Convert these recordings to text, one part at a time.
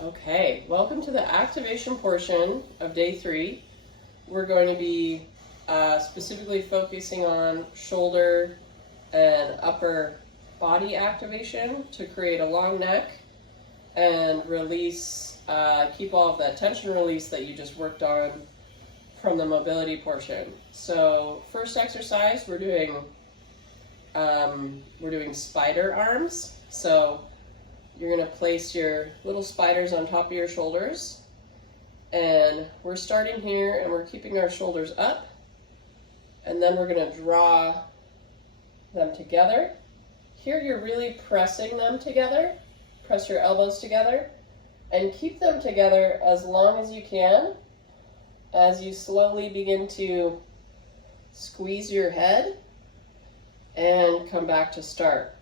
Okay, welcome to the activation portion of day 3. We're going to be specifically focusing on shoulder and upper body activation to create a long neck and release, keep all of that tension release that you just worked on from the mobility portion. So first exercise, we're doing spider arms. So you're going to place your little spiders on top of your shoulders, and we're starting here and we're keeping our shoulders up, and then we're going to draw them together. Here you're really pressing them together. Press your elbows together and keep them together as long as you can as you slowly begin to squeeze your head and come back to start.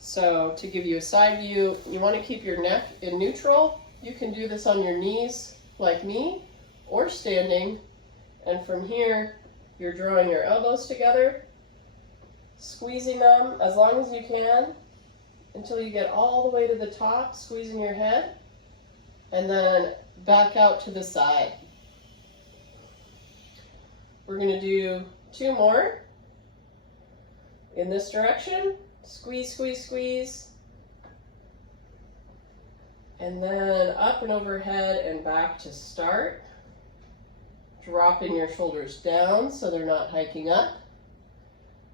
So to give you a side view, you want to keep your neck in neutral. You can do this on your knees like me or standing. And from here, you're drawing your elbows together, squeezing them as long as you can until you get all the way to the top, squeezing your head, and then back out to the side. We're going to do 2 more in this direction. Squeeze, squeeze, squeeze. And then up and overhead and back to start. Dropping your shoulders down so they're not hiking up.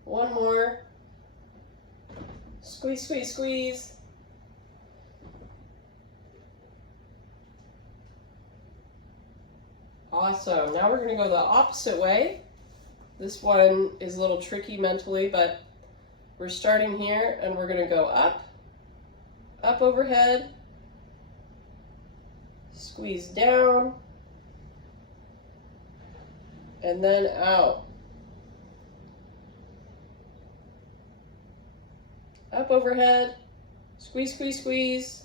1 more. Squeeze, squeeze, squeeze. Awesome. Now we're going to go the opposite way. This one is a little tricky mentally, but we're starting here and we're going to go up, up overhead, squeeze down, and then out. Up overhead, squeeze, squeeze, squeeze,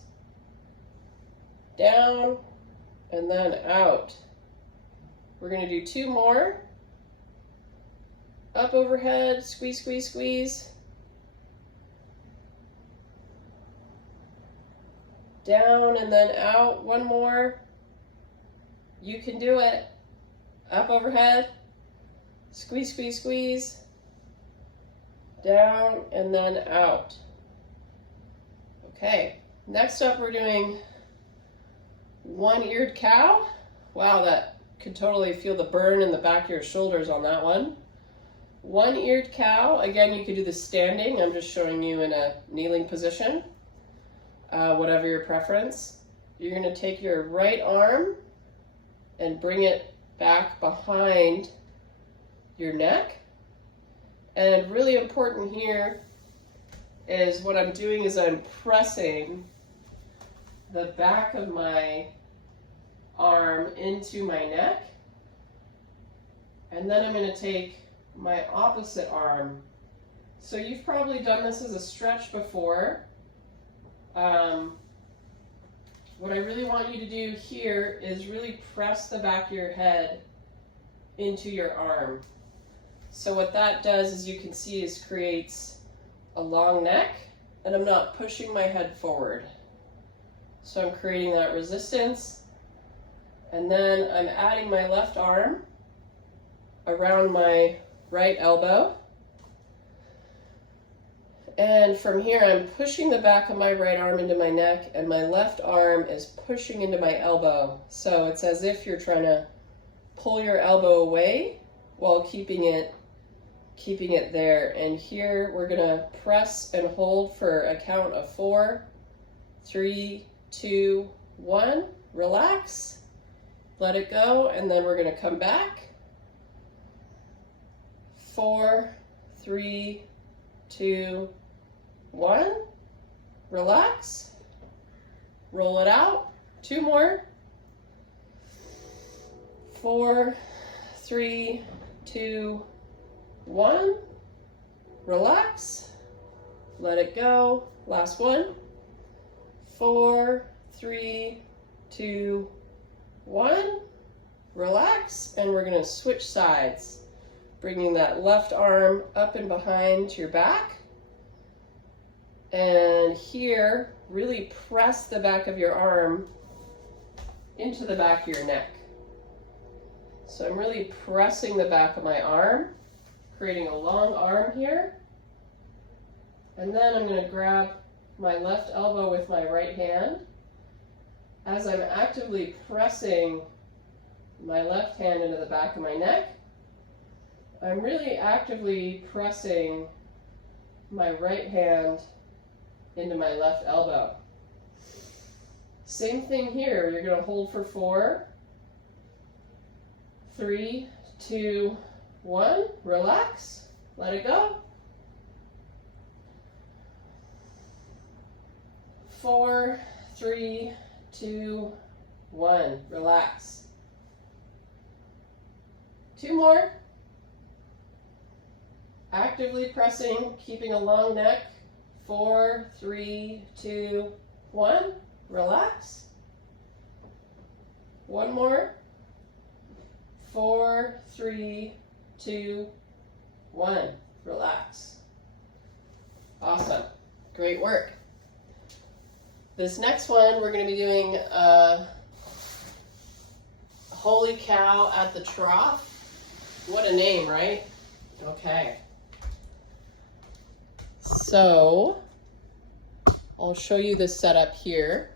down, and then out. We're going to do 2 more. Up overhead, squeeze, squeeze, squeeze. Down and then out. 1 more. You can do it. Up overhead, squeeze, squeeze, squeeze. Down and then out. Okay, next up we're doing one-eared cow. Wow, that could totally feel the burn in the back of your shoulders on that one. One-eared cow. Again, you could do this standing. I'm just showing you in a kneeling position. Whatever your preference. You're going to take your right arm and bring it back behind your neck. And really important here is what I'm doing is I'm pressing the back of my arm into my neck. And then I'm going to take my opposite arm. So you've probably done this as a stretch before. What I really want you to do here is really press the back of your head into your arm. So what that does, as you can see, is creates a long neck, and I'm not pushing my head forward. So I'm creating that resistance, and then I'm adding my left arm around my right elbow. And from here, I'm pushing the back of my right arm into my neck, and my left arm is pushing into my elbow. So it's as if you're trying to pull your elbow away while keeping it there. And here we're going to press and hold for a count of 4, 3, 2, 1. Relax. Let it go, and then we're going to come back. 4, 3, 2, 1. Relax. Roll it out. 2 more. 4, 3, 2, 1. Relax. Let it go. Last one. 4, 3, 2, 1. Relax. And we're going to switch sides. Bringing that left arm up and behind your back. And here really press the back of your arm into the back of your neck. So I'm really pressing the back of my arm, creating a long arm here. And then I'm going to grab my left elbow with my right hand. As I'm actively pressing my left hand into the back of my neck, I'm really actively pressing my right hand into my left elbow. Same thing here. You're going to hold for 4, 3, 2, 1. Relax. Let it go. 4, 3, 2, 1. Relax. 2 more. Actively pressing, keeping a long neck. 4, 3, 2, 1. Relax. 1 more. 4, 3, 2, 1. Relax. Awesome. Great work. This next one, we're going to be doing Holy Cow at the Trough. What a name, right? Okay. So, I'll show you the setup here.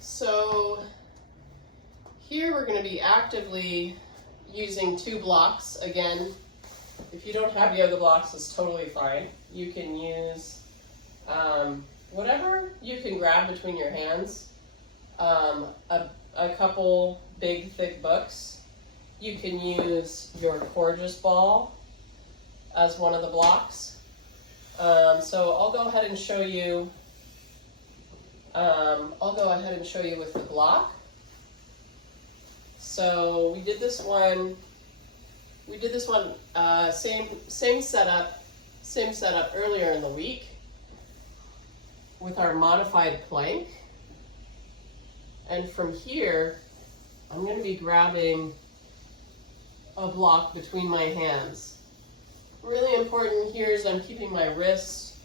So, here we're going to be actively using 2 blocks. Again, if you don't have yoga blocks, it's totally fine. You can use whatever you can grab between your hands. A couple big, thick books. You can use your Gorgeous ball as one of the blocks. So I'll go ahead and show you. With the block. So we did this one. Same setup earlier in the week with our modified plank. And from here, I'm going to be grabbing a block between my hands. Really important here is I'm keeping my wrists.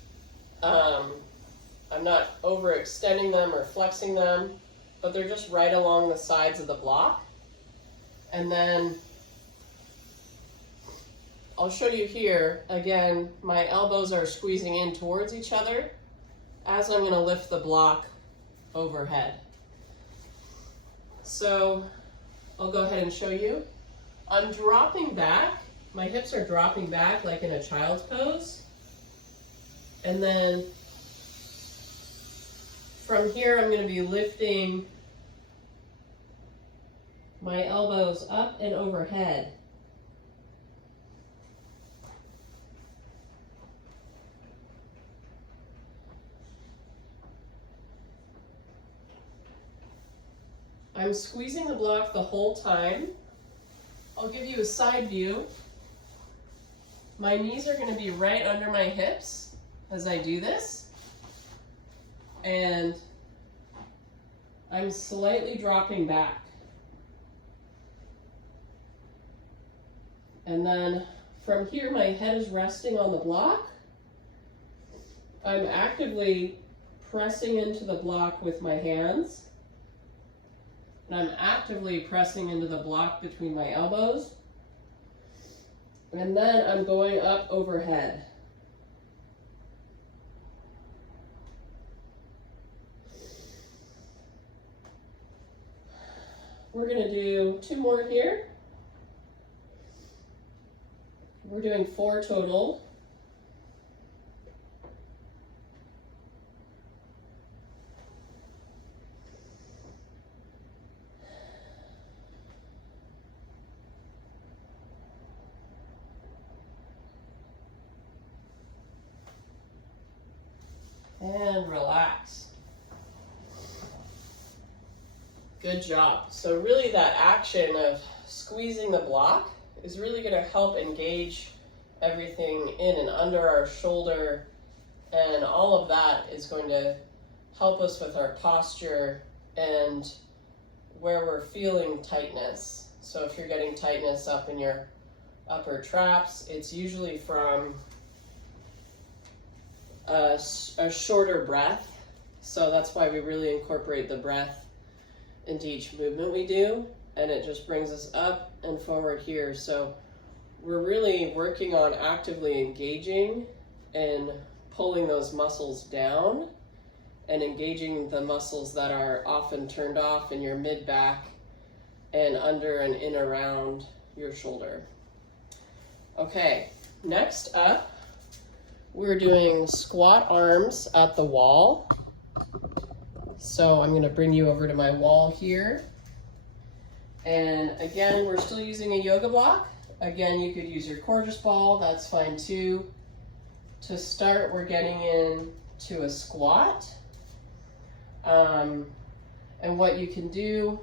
I'm not overextending them or flexing them, but they're just right along the sides of the block. And then I'll show you here, again, my elbows are squeezing in towards each other as I'm going to lift the block overhead. So I'll go ahead and show you. I'm dropping back. My hips are dropping back like in a child's pose. And then from here, I'm going to be lifting my elbows up and overhead. I'm squeezing the block the whole time. I'll give you a side view. My knees are going to be right under my hips as I do this. And I'm slightly dropping back. And then from here, my head is resting on the block. I'm actively pressing into the block with my hands. And I'm actively pressing into the block between my elbows. And then I'm going up overhead. We're going to do 2 more here. We're doing 4 total. And relax. Good job. So really that action of squeezing the block is really going to help engage everything in and under our shoulder, and all of that is going to help us with our posture and where we're feeling tightness. So if you're getting tightness up in your upper traps. It's usually from a shorter breath. So that's why we really incorporate the breath into each movement we do. And it just brings us up and forward here. So we're really working on actively engaging and pulling those muscles down and engaging the muscles that are often turned off in your mid-back and under and in around your shoulder. Okay, next up, we're doing squat arms at the wall. So I'm going to bring you over to my wall here. And again, we're still using a yoga block. Again, you could use your quarters ball, that's fine too. To start, we're getting into a squat. And what you can do,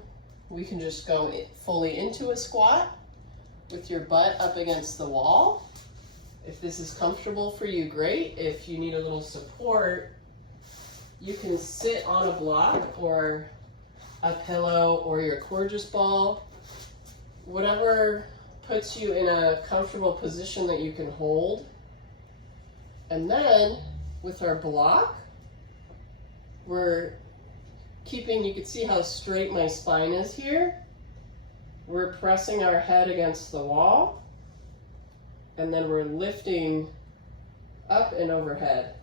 we can just go fully into a squat with your butt up against the wall. If this is comfortable for you, great. If you need a little support, you can sit on a block or a pillow or your quarters ball, whatever puts you in a comfortable position that you can hold. And then with our block, we're keeping, you can see how straight my spine is here. We're pressing our head against the wall, and then we're lifting up and overhead.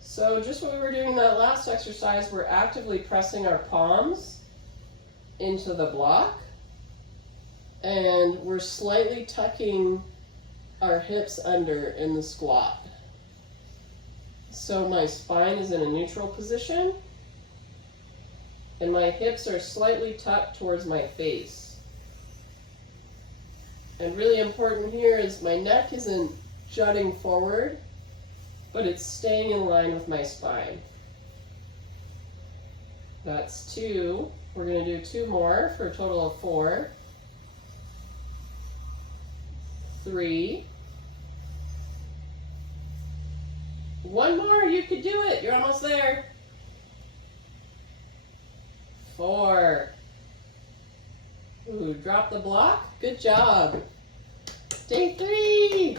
So just what we were doing in that last exercise, we're actively pressing our palms into the block, and we're slightly tucking our hips under in the squat. So my spine is in a neutral position, and my hips are slightly tucked towards my face. And really important here is my neck isn't jutting forward, but it's staying in line with my spine. That's 2. We're going to do 2 more for a total of 4. 3. 1 more, you could do it. You're almost there. 4. Ooh, drop the block. Good job. Day 3.